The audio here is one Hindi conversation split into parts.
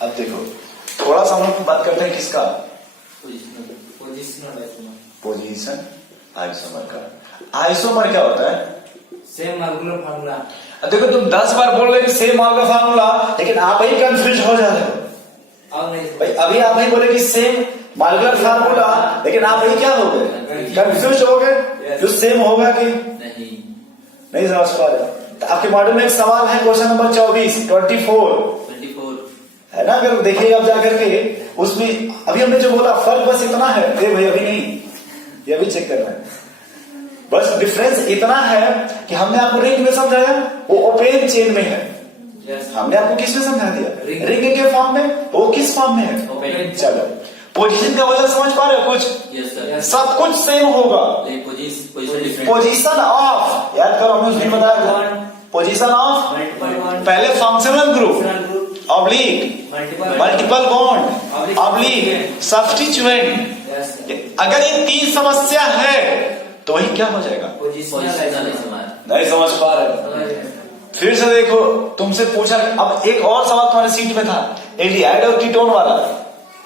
अब देखो थोड़ा सा हम लोग बात करते हैं किसका, पोजीशन आइसोमर का। आइसोमर क्या होता है? Same molecular formula. अब देखो तुम 10 बार बोल रहे हो सेम मॉलिक्यूलर फार्मूला, लेकिन आप ही कंफ्यूज हो जा रहे हो। भाई अभी आप ही बोले कि सेम मॉलिक्यूलर फार्मूला, लेकिन आप ही क्या हो गए? कंफ्यूज हो गए। जो सेम होगा कि नहीं समझ पा रहे। तो आपके मॉड्यूल में एक सवाल है, क्वेश्चन नंबर 24 है ना, अगर देखिएगा आप जाकर के उसमें अभी हमने जो बोला फर्क बस इतना है। भाई अभी नहीं, ये अभी चेक करना है। बस डिफरेंस इतना है कि हमने आपको रिंग में समझाया, वो ओपन चेन में है। हमने आपको किस में समझा दिया? रिंग के फॉर्म में। वो किस फॉर्म में है? चलो पोजीशन का वजह समझ पा रहे हो कुछ? सब कुछ सेम होगा। पोजीशन ऑफ, याद करो हमने उसमें बताया पोजीशन ऑफ पहले functional group oblique multiple bond oblique substituent. अगर ये 3 समस्या है तो वही क्या हो जाएगा? नहीं समझ पा रहे। फिर से देखो तुमसे पूछा, अब एक और सवाल तुम्हारे सीट में था, एल्डिहाइड और कीटोन वाला,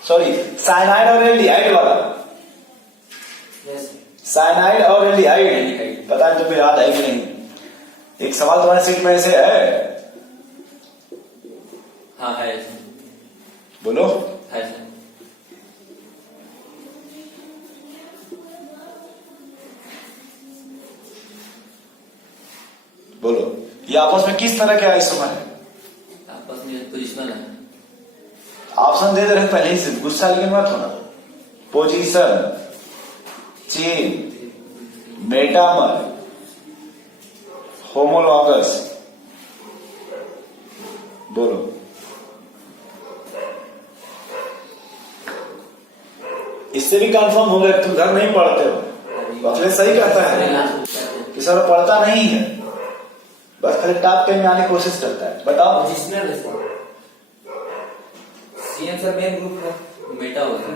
सॉरी साइनाइड और एल्डिहाइड वाला। साइनाइड और एल्डिहाइड पता नहीं तुम्हें याद है कि नहीं? एक सवाल तुम्हारे सीट में ऐसे है। हाँ है। बोलो। है। बोलो, ये आपस में किस तरह के आइसोमर है? आपस में पोजिशनल है। ऑप्शन दे रहे पहले ही से, गुस्सा लेकिन मत होना। Position, chain, metamer, homologous. बोलो। इससे भी कंफर्म हो गया तुम घर नहीं पढ़ते हो। अखिलेश सही कहता है कि सर पढ़ता नहीं है, बस खाली टॉप 10 में आने की कोशिश करता है। बताओ। पोजिशनल है सर, मेन ग्रुप है, मेटा होता है।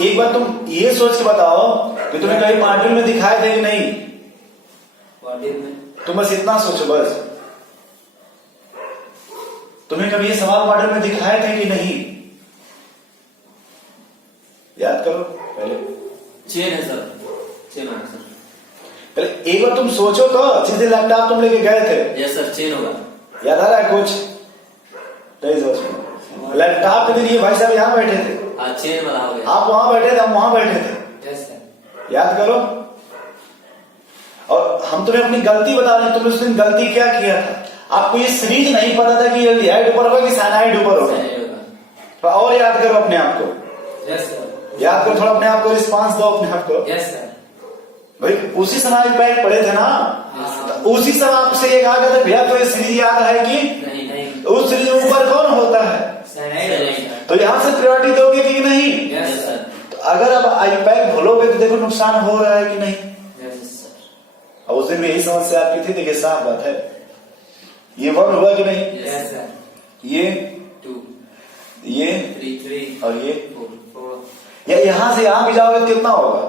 एक बार तुम ये सोच के बताओ कि तुम्हें कहीं मॉड्यूल में दिखाए थे कि नहीं? मॉड्यूल में तुम बस इतना सोचो, बस तुम्हें कभी ये सवाल मॉड्यूल में दिखाए थे कि नहीं? याद करो पहले। चेन है सर, चेन है सर। पहले एक बार तुम सोचो तो, जिस दिन लैपटॉप तुम लेके गए थे। यस सर, चेन होगा। याद आ रहा है कुछ? लैपटॉप के दिन ये भाई साहब यहाँ बैठे थे। हाँ, चेन वाला हो गया। आप वहां बैठे थे, हम वहां बैठे थे। Yes sir. याद करो। और हम तुम्हें अपनी गलती बता रहे हैं, तुमने उस दिन गलती क्या किया था? आपको ये सीरीज नहीं पता था कि एल्डिहाइड ऊपर होगा कि साइनाइड ऊपर होगा। तो और याद करो अपने आप को। Yes sir. याद करो थोड़ा अपने आप को, रिस्पांस दो अपने आप को। Yes sir. भाई उसी समय पैक पढ़े थे ना, तो उसी समय आपसे ये कहा गया था भैया तो ये सीरीज याद है कि नहीं। तो उस सीरीज में ऊपर कौन होता है? साइनाइड। तो यहां से प्रायोरिटी दोगे कि नहीं? Yes sir. तो अगर अब आईपैक भूलोगे तो देखो नुकसान हो रहा है कि नहीं? Yes sir. अब उस दिन में यही समस्या आपकी थी। देखिए साफ बात है, ये 1 हुआ कि नहीं? Yes sir. ये 2, ये 3 और ये 4 या यहां से यहां भी जाओगे तो कितना होगा?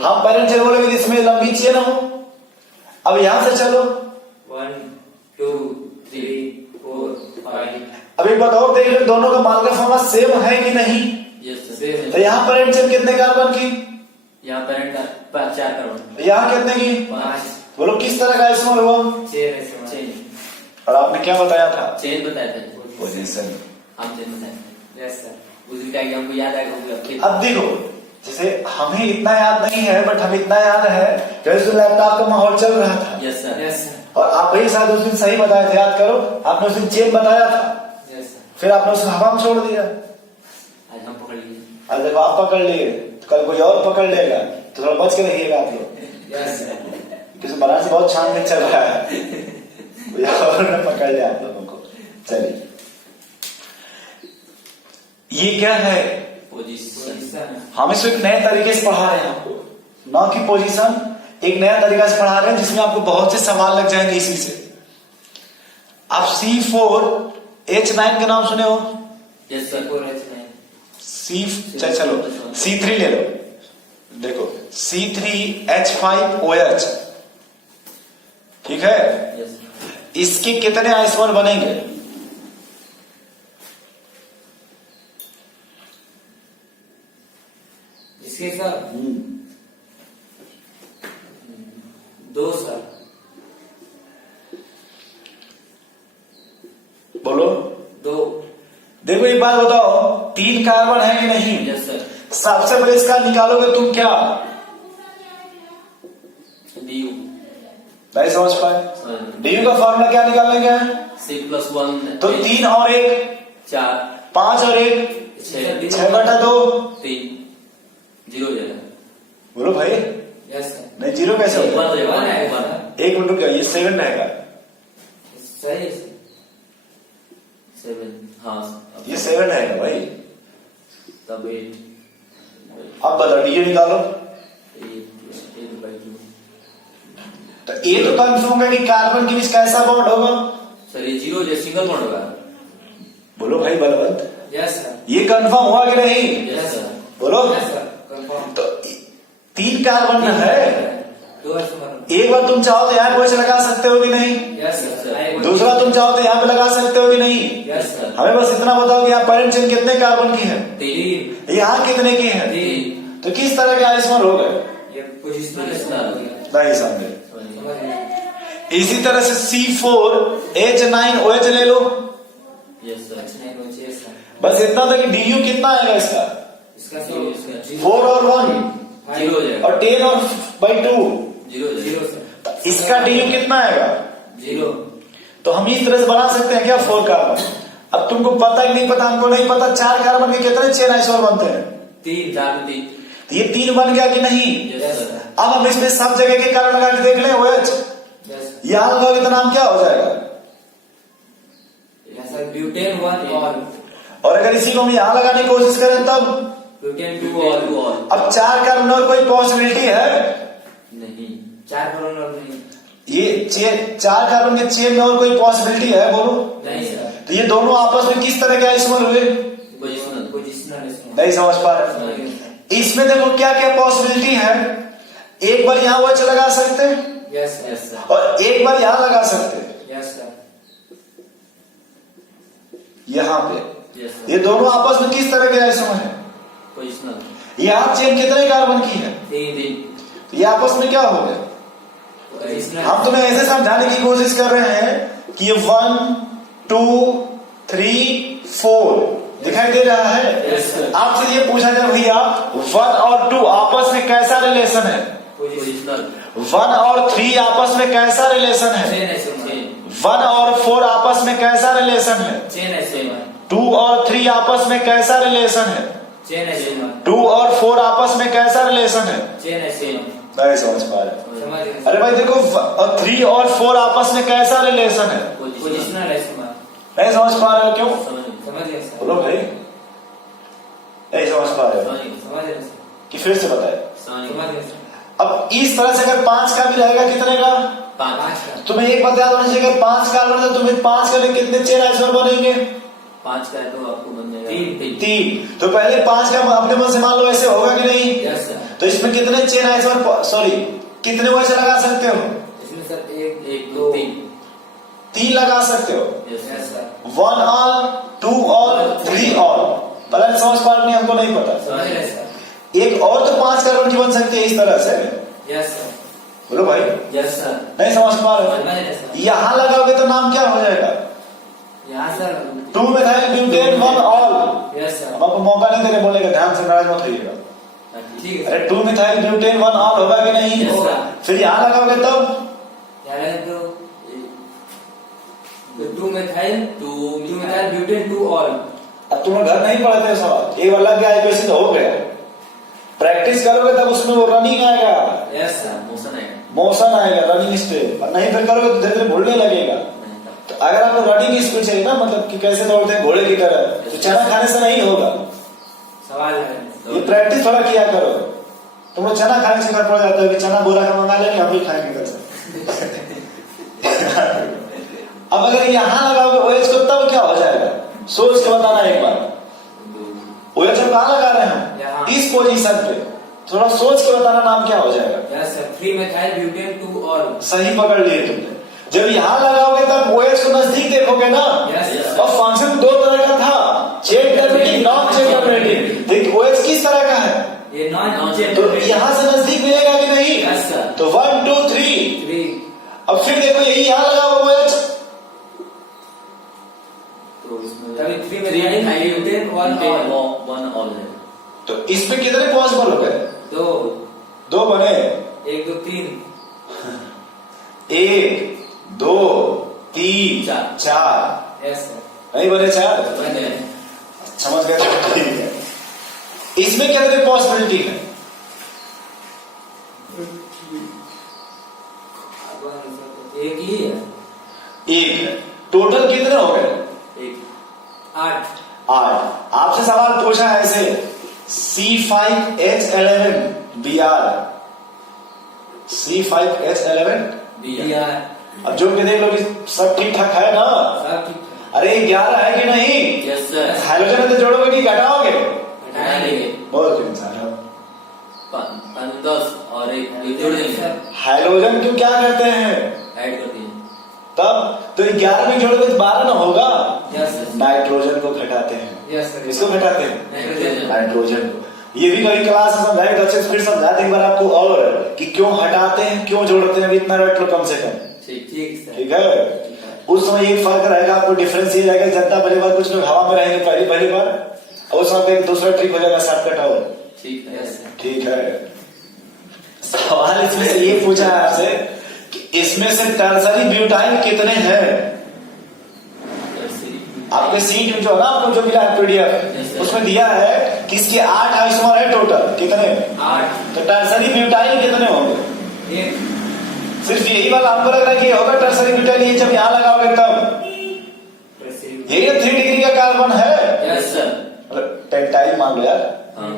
हम पेरेंट चलो बोलेंगे कि इसमें लंबी चेन हो। अब यहां से चलो 1 2 3 4 5। अब एक बात और देख लो, दोनों का मॉलिक्यूलर फॉर्मूला सेम है कि नहीं? Yes sir. तो यहाँ पेरेंट चेन कितने कार्बन की? यहाँ पेरेंट का 4 कार्बन। यहाँ कितने की? 5। बोलो किस तरह का आइसोमर हुआ? चेन। और आपने क्या बताया था? चेन बताया था। पोजीशन। हम चेन बताया। Yes sir. उस दिन का एग्जाम को याद आएगा। अब देखो जैसे हमें इतना याद नहीं है, बट हमें इतना याद है जैसे लैपटॉप का माहौल चल रहा था। Yes sir. Yes sir. और आप वही शायद उस दिन सही बताए थे। याद करो आपने उस दिन चेन बताया था। Yes sir. फिर आपने उसे हवा में छोड़ दिया। आज हम पकड़ लिए। अब देखो आप पकड़ लिए तो कल कोई और पकड़ लेगा, तो थोड़ा बच के रहिएगा आप लोग। Yes sir. क्योंकि बनारस बहुत छानबीन चल रहा है, कोई और ने पकड़ लिया आप लोगों को। चलिए ये क्या है? पोजीशन। हम इसको एक नए तरीके से पढ़ा रहे हैं आपको, ना कि पोजीशन, एक नया तरीका से पढ़ा रहे हैं जिसमें आपको बहुत से सवाल लग जाएंगे इसी से। आप C4H9 के नाम सुने हो? Yes sir. चलो C3 ले लो। देखो C3H5OH, ठीक है? इसके कितने आइसोमर बनेंगे? इसके सर 2 सर। बोलो 2। देखो एक बात बताओ, 3 कार्बन है कि नहीं? Yes sir. सबसे पहले इसका निकालोगे तुम क्या? DU। नहीं समझ पाए? DU का फॉर्मूला क्या निकालने का है? 6+1 तो 3 और 1 4 5 और 1 6/2 3 0 हो जाएगा। बोलो भाई। Yes sir. नहीं 0 कैसे हो वन गया? है। एक मिनट रुको, ये 7 रहेगा। सही 7। हाँ ये 7 रहेगा भाई। तब 8 अब बताओ DU निकालो। 8/2 तो ये तो कंफर्म होगा कि कार्बन के बीच कैसा बॉन्ड होगा? सर ये 0 जो सिंगल बॉन्ड होगा। बोलो भाई बलवंत, यस सर। ये कंफर्म हुआ कि नहीं? Yes sir. बोलो। Yes sir confirm. तो 3 कार्बन में है। 2 सर। एक बार तुम चाहो तो यहाँ पे लगा सकते हो कि नहीं? Yes sir. दूसरा तुम चाहो तो यहाँ पे लगा सकते हो कि नहीं? Yes sir. हमें बस इतना बताओ कि यहाँ पेरेंट चेन कितने कार्बन की है? 3। यहाँ कितने की है? 3। तो किस तरह के आइसोमर हो गए? ये पोजीशनल नहीं समझे। इसी तरह से C4H9OH ले लो। Yes sir. बस इतना था कि DU कितना आएगा इसका? इसका 4 और 1 0 हो जाएगा। और 10 और by 2 0 सर। इसका DU कितना आएगा? 0। तो हम इस तरह से बना सकते हैं क्या 4 कार्बन? अब तुमको पता है कि नहीं पता? हमको नहीं पता 4 कार्बन के कितने चेन आइसोमर बनते हैं? 3 4 3। तो ये 3 बन गया कि नहीं? Yes sir. अब हम इसमें सब जगह के कार्बन लगा के देख लें। OH यस यहाँ लगाओगे तो नाम क्या हो जाएगा? सर ब्यूटेन 1 और अगर इसी को हम यहाँ लगाने की कोशिश करें तब? Butane 2 all. अब 4 कार्बन और कोई पॉसिबिलिटी है? नहीं 4 कार्बन और नहीं। ये 4 कार्बन के चेन में और कोई पॉसिबिलिटी है? बोलो। नहीं सर। तो ये दोनों आपस में किस तरह के आइसोमर हुए? पोजीशनल नहीं समझ पा रहे। इसमें देखो क्या क्या पॉसिबिलिटी है। एक बार यहाँ OH लगा सकते हैं यस सर। और एक बार यहाँ लगा सकते हैं। Yes sir. यहाँ पे यस ये दोनों आपस में किस तरह के आइसोमर है? पोजीशनल। यहाँ चेन कितने कार्बन की है? 3। तो ये आपस में क्या हो गया? हम तुम्हें ऐसे समझाने की कोशिश कर रहे हैं कि ये 1 2 3 4 दिखाई दे रहा है। Yes, sir. आपसे ये पूछा जाए भैया 1 और 2 आपस में कैसा रिलेशन है? पोजीशनल। 1 और 3 आपस में कैसा रिलेशन है? 1 और 4 आपस में कैसा रिलेशन है? 2 और 3 आपस में कैसा रिलेशन है? 2 और 4 आपस में कैसा रिलेशन है? नहीं समझ पा रहे। अरे भाई देखो 3 और 4 आपस में कैसा रिलेशन है? पोजीशनल है। नहीं समझ पा रहे हो? क्यों? समझ गया सर। बोलो भाई। नहीं समझ पा रहे हो समझ गया सर। कि फिर से बताए? समझ गया सर। अब इस तरह से अगर 5 का भी रहेगा कितने का? 5 तुम्हें एक बात याद होना चाहिए, अगर 5 कार्बन है तो तुम्हें 5 का लिए कितने चेन आइसोमर बनेंगे? 5 का है तो आपको बन जाएगा 3। तो पहले 5 का अपने मन से मान लो, ऐसे होगा कि नहीं? Yes sir. तो इसमें कितने चेन आइसोमर, सॉरी कितने वैसे लगा सकते हो? इसमें सर 1 2 3 लगा सकते हो। Yes sir. 1 all 2 all 3 all. पहले समझ पा रहे नहीं, हमको नहीं पता। समझ गए सर। एक और तो 5 कार्बन की बन सकती है इस तरह से। Yes sir. बोलो भाई। Yes sir. नहीं समझ पा रहे समझ गए हो? सर। यहाँ लगाओगे तो नाम क्या हो जाएगा? यहाँ sir 2 methyl butane 1 all. Yes sir. हम आपको मौका नहीं दे रहे बोलेगा, ध्यान से नाराज मत होइएगा। ठीक है। अरे 2 मिथाइल ब्यूटेन 1 ऑल होगा कि नहीं? Yes, sir. फिर यहाँ लगाओगे तब? यार तो 2 मिथाइल ब्यूटेन 2 ऑल। अब तुम्हें घर नहीं पढ़ते सवाल, एक बार लग गया इक्वेशन तो हो गया। प्रैक्टिस करोगे तब उसमें वो रनिंग आएगा, यस सर। मोशन आएगा। मोशन आएगा, रनिंग स्टेप। और नहीं फिर करोगे तो धीरे धीरे भूलने लगेगा। तो अगर आपको रनिंग स्पीड चाहिए ना, मतलब कि कैसे दौड़ते हैं घोड़े की तरह, तो चना खाने से नहीं होगा। सवाल है ये प्रैक्टिस थोड़ा किया करो। तुम लोग चना खाने से घर पड़ जाते हो कि चना बोरा का मंगा लेंगे, हम भी खाएंगे घर से। अब अगर यहाँ लगाओगे OH को तब क्या हो जाएगा? सोच के बताना एक बार। OH हम कहाँ लगा रहे हैं? इस पोजीशन पे। थोड़ा सोच के बताना नाम क्या हो जाएगा? Yes sir. 3 methyl butane 2 all. सही पकड़ लिए तुमने। जब यहाँ लगाओगे तब OH को नजदीक देखोगे ना। यस। और फंक्शन 2 तरह का था, chain terminating, non chain terminating. देखिए OH किस तरह का है? ये तो यहाँ से नजदीक मिलेगा कि नहीं? Yes, sir. तो 1 2 3। 3 अब फिर देखो यही यहाँ लगा हुआ है। तो इसमें तभी 3 में 3 9 10 1 ऑल है। तो इसमें कितने पॉसिबल हो गए? 2 दो बने। 1 2 3 1 2 3 4 यस सर नहीं बने 4? बने समझ गए? ठीक है। इसमें कितने पॉसिबिलिटी है? एक ही है। एक है। टोटल कितने हो गए? 8 8। आपसे सवाल पूछा है ऐसे C5H11 Br C5H11 यार अब जो के देख लो कि सब ठीक ठाक है ना? सब ठीक है। अरे 11 है कि नहीं? यस सर हाइड्रोजन है तो जोड़ोगे कि घटाओगे? हटा देंगे बहुत इंसान है। 10 और एक जोड़ देंगे हाइड्रोजन क्यों क्या करते हैं ऐड कर दिए तब? तो 11 में जोड़ोगे तो 12 ना होगा? यस सर नाइट्रोजन को घटाते हैं। यस सर किसको घटाते हैं? नाइट्रोजन। नाइट्रोजन को। ये भी कई क्लास में समझाएंगे तो अच्छे से फिर समझा दें एक बार आपको और कि क्यों हटाते हैं क्यों जोड़ते हैं, इतना रट लो कम से कम। ठीक ठीक सर ठीक है। उस समय एक फर्क रहेगा आपको, डिफरेंस ये रहेगा जनता पहली बार कुछ लोग हवा में रहेंगे पहली बार, और उस समय एक दूसरा ट्रिक हो जाएगा शॉर्टकट और। ठीक है यस सर ठीक है। सवाल इसमें से ये पूछा है आपसे कि इसमें से टर्सरी ब्यूटाइल कितने हैं? आपके सीट जो है ना आपको जो मिला है Yes, पीडीएफ sir. उसमें दिया है कि इसके 8 आइसोमर है टोटल। कितने? 8 तो टर्सरी ब्यूटाइल कितने होंगे? 1 सिर्फ यही वाला हमको लग रहा है कि ये होगा टर्सरी ब्यूटाइल। ये जब यहाँ लगाओगे तब यही 3 डिग्री का कार्बन है। यस सर टेंटाइल मान लो यार। हाँ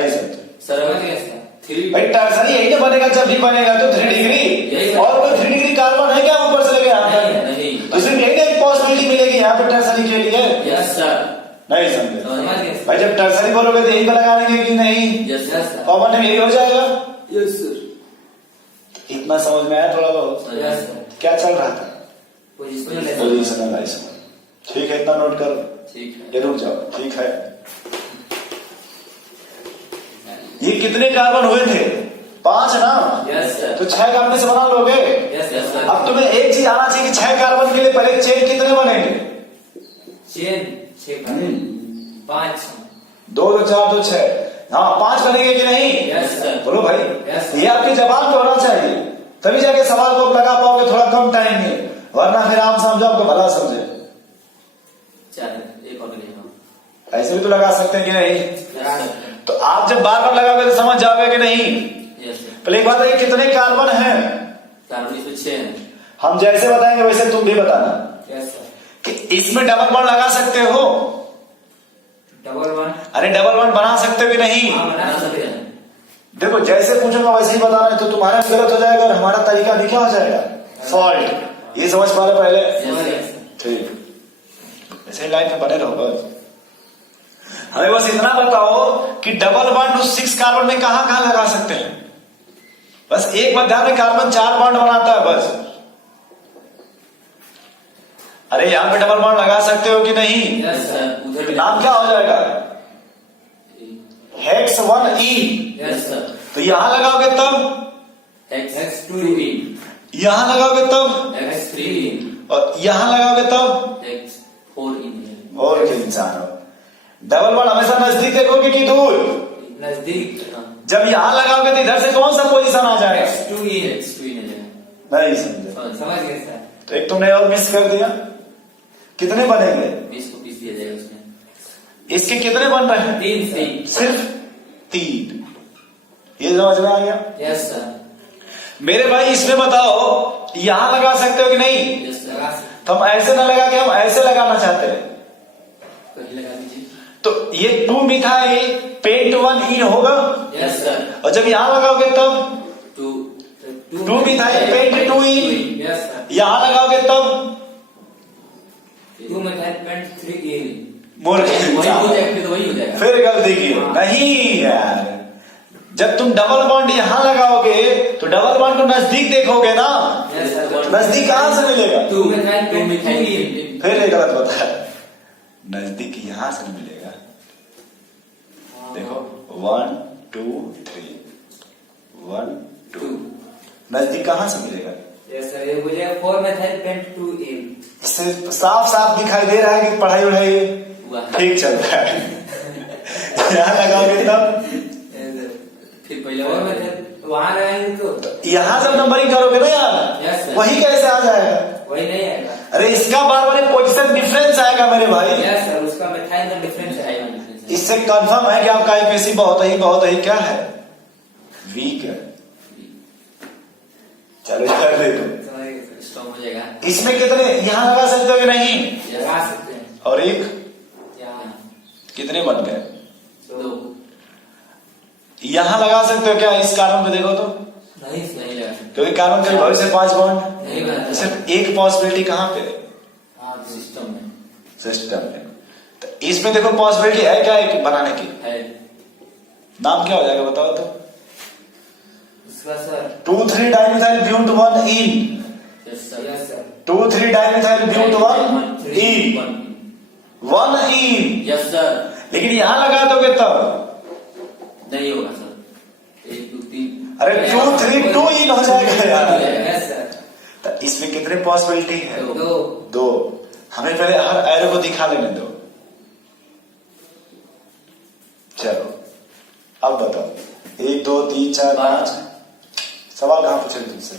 ऐसे सर समझ गए सर 3 भाई टर्सरी यही तो बनेगा जब भी बनेगा तो 3 डिग्री। Yes, sir. और कोई 3 डिग्री कार्बन है क्या ऊपर से लेके यहाँ तक? नहीं तो सिर्फ यही ना एक पॉसिबिलिटी मिलेगी यहाँ पे टर्सरी के लिए। यस सर नहीं समझे? समझ गए सर भाई जब टर्सरी बोलोगे तो यही पे लगा देंगे कि नहीं? यस यस सर कॉमन में यही हो जाएगा। यस सर इतना समझ में आया थोड़ा बहुत? यस सर क्या चल रहा था? पोजीशनल है पोजिशनल आइसोमर। ठीक है, इतना नोट करो। ठीक है ये रुक जाओ। ठीक है। ये कितने कार्बन हुए थे? 5 ना? यस सर तो 6 कार्बन से बना लोगे। यस यस सर सर अब तुम्हें एक चीज आना चाहिए कि 6 कार्बन के लिए पहले चेन कितने बनेंगे? चेन 6 5 2 2 4 2 6। हाँ 5 बनेंगे कि नहीं? यस सर बोलो भाई। Yes, sir. ये आपके जवाब पे होना चाहिए तभी जाके सवाल को आप लगा पाओगे थोड़ा कम टाइम में, वरना फिर आम समझो आपको भला समझे। चल एक और लेना ऐसे भी तो लगा सकते हैं कि नहीं? यस सर तो आप जब बार बार लगाओगे तो समझ जाओगे कि नहीं? यस सर पहले एक बात है कि कितने कार्बन हैं कार्बन इसमें 6 है हम जैसे बताएंगे वैसे तुम भी बताना यस सर कि इसमें डबल बॉन्ड लगा सकते हो। डबल 1 अरे डबल बॉन्ड बना सकते हो कि नहीं? हाँ बना बना सकते सकते हैं देखो जैसे पूछूंगा वैसे ही बताना है, तो तुम्हारा भी गलत हो जाएगा और हमारा तरीका भी क्या हो जाएगा? फॉल्ट। ये समझ पा रहे पहले? समझ गए सर ठीक। ऐसे लाइन में बने रहो बस। हमें बस इतना बताओ कि डबल बॉन्ड उस 6 कार्बन में कहां कहां लगा सकते हैं? बस एक बात ध्यान में, कार्बन 4 बॉन्ड बनाता है बस। अरे यहां पे डबल बॉन्ड लगा सकते हो कि नहीं? यस सर उधर भी नाम क्या हो जाएगा? Hex 1E। यस सर तो यहां लगाओगे तब, X2E यहां लगाओगे तब, X3E और यहां लगाओगे तब। X4E और क्या इंसान हो? डबल बॉन्ड हमेशा नजदीक देखोगे कि दूर? नजदीक जब यहां लगाओगे तो इधर से कौन सा पोजीशन आ जाएगा? X2E X2E नहीं नहीं समझे? समझ गए सर तो एक तुमने और मिस कर दिया। कितने बनेंगे? 20 को पीस दिया जाएगा उसमें इसके कितने बन रहे हैं? 3 सर सिर्फ 3। ये समझ में आ गया? यस सर मेरे भाई इसमें बताओ यहां लगा सकते हो कि नहीं? यस सर लगा सकते तो हम ऐसे ना लगा के हम ऐसे लगाना चाहते हैं। कहीं लगा दीजिए तो ये 2 मिथाइल पेंट 1E होगा, यस सर और जब यहां लगाओगे तब 2 methyl paint 2E। Yes sir यहां लगाओगे तब 2 मिथाइल पेंट 3E मूर्ख वही हो इंसान। जाएगा तो वही हो जाएगा फिर गलती की नहीं यार। जब तुम डबल बॉन्ड यहां लगाओगे तो डबल बॉन्ड को नजदीक देखोगे ना, यस सर नजदीक कहां से मिलेगा? 2 मिथाइल पेंट 2E फिर ये गलत बताया। नजदीक यहां से मिलेगा। देखो 1 2 3 1 2 नजदीक कहां से मिलेगा? Yes sir. ये बोलिए 4 methyl pent 2A. इससे साफ साफ दिखाई दे रहा है कि पढ़ाई वढ़ाई हुआ है। ठीक चल रहा है। यहाँ लगाओगे तब फिर पहले 4 methyl वहाँ लगाएंगे तो यहाँ जब नंबरिंग करोगे ना यार, Yes, sir. वही कैसे आ जाएगा? वही नहीं आएगा. अरे इसका बार बार पोजीशन डिफरेंस आएगा मेरे भाई। Yes sir. उसका methyl का difference है. इससे कंफर्म है कि आपका आईपीसी बहुत ही क्या है, वीक है। चलो कर ले दो। समझ गए sir. स्ट्रॉन्ग हो जाएगा। इसमें कितने यहाँ लगा सकते हो कि नहीं? लगा सकते हैं. और एक यहाँ कितने बन गए? 2 यहाँ लगा सकते हो क्या? इस कार्बन पे देखो तो, नहीं sir. नहीं लगा सकते। क्योंकि कार्बन के भविष्य से 5 बॉन्ड, नहीं बना. सिर्फ एक पॉसिबिलिटी कहाँ पे? हाँ सिस्टम में सिस्टम में। तो इसमें देखो पॉसिबिलिटी है क्या एक बनाने की? है। नाम क्या हो जाएगा बताओ तो? उसका sir 2,3 dimethyl but 1 yne, yes sir. Yes sir 2,3 dimethyl but 1 yne, 1 yne. Yes sir. लेकिन यहाँ लगा दोगे तब नहीं होगा सर। 1 2 3 अरे 2 3 2 इन हो जाएगा यार। Yes sir. तो इसमें कितने पॉसिबिलिटी है? दो. 2। हमें पहले हर एरो को दिखा लेने दो। चलो अब बताओ 1 2 3 4 5 सवाल कहाँ पूछे तुमसे?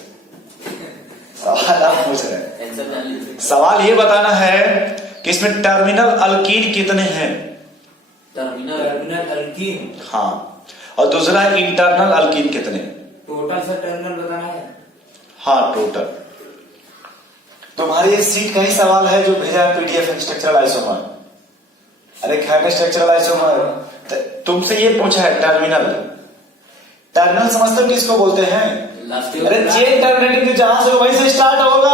सवाल आप पूछ रहे हैं। आंसर जान लीजिए। सवाल ये बताना है कि इसमें टर्मिनल अल्कीन कितने हैं? Terminal alkyne. हाँ, और दूसरा है इंटरनल अल्कीन कितने? टोटल सर टर्मिनल बताना है. हाँ टोटल। तुम्हारी इस सीट का ही सवाल है जो भेजा है पीडीएफ स्ट्रक्चरल आइसोमर। अरे क्या स्ट्रक्चरल आइसोमर तुमसे ये पूछा है टर्मिनल। टर्मिनल समझते हो किसको बोलते हैं? लास्ट अरे चेन टर्मिनेटिंग जहां से वहीं से स्टार्ट होगा,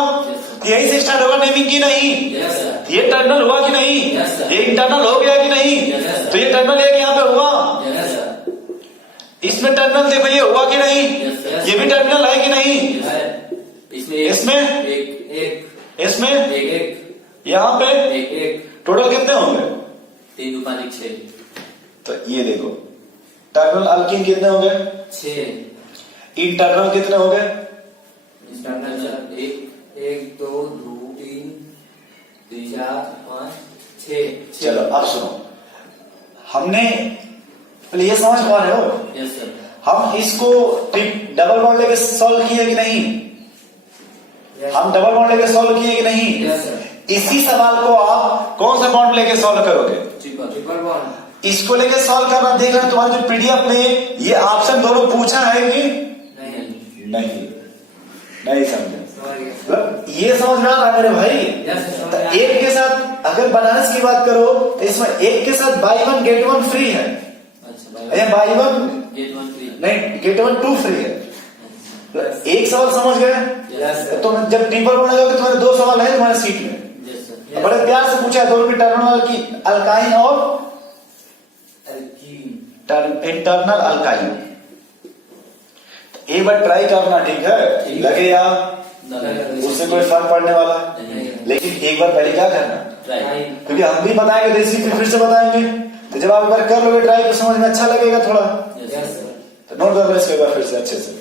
यहीं से स्टार्ट होगा नेमिंग की नहीं। Yes sir. ये टर्मिनल हुआ कि नहीं? Yes, sir. ये इंटरनल हो गया कि नहीं? Yes, sir. तो ये टर्मिनल एक यहाँ पे हुआ, यस सर। इसमें टर्मिनल देखो ये हुआ कि नहीं? Yes, sir. ये भी टर्मिनल है कि नहीं? Yes sir. इसमें एक इसमें एक यहाँ पे एक टोटल कितने होंगे? 3 2 5 6। तो ये देखो टर्मिनल अल्कीन कितने हो गए? 6. इंटरनल कितने हो गए? Internal sir 1 2 3 4 5 6. चलो अब सुनो, हमने पहले ये समझ पा रहे हो यस सर। हम इसको डबल बॉन्ड लेके सॉल्व किए कि नहीं? हम डबल बॉन्ड लेके सॉल्व किए कि नहीं? Yes sir. इसी सवाल को आप कौन सा बॉन्ड लेके सॉल्व करोगे? Triple bond. इसको लेके सॉल्व करना देखना तुम्हारे जो पीडीएफ में ये ऑप्शन दोनों पूछा है कि नहीं. नहीं समझे? समझ गए. मतलब ये समझ में आ रहा है मेरे भाई? Yes sir. तो एक के साथ अगर बनारस की बात करो तो इसमें एक के साथ बाई 1 गेट 1 फ्री है, अच्छा या बाई 1 गेट 1 3। नहीं गेट 1 2 फ्री है। मतलब एक सवाल समझ गए? Yes sir. तो जब ट्रिपल बॉन्ड लगाओगे तुम्हारे 2 सवाल है तुम्हारे सीट में। Yes sir. बड़े प्यार से पूछा है दोनों की टर्मिनल की अल्काइन और अल्कीन. Internal alkyne. एक बार ट्राई करना, ठीक है? ठीक है। लगे या नहीं। उससे कोई फर्क पड़ने वाला नहीं। लेकिन एक बार पहले क्या करना, ट्राई। क्योंकि हम भी बताएंगे देसी फिर से बताएंगे, तो जब आप एक बार कर लोगे ट्राई तो समझ में अच्छा लगेगा थोड़ा। Yes yes sir. सर. तो नोट कर लो इसको एक बार फिर से अच्छे से।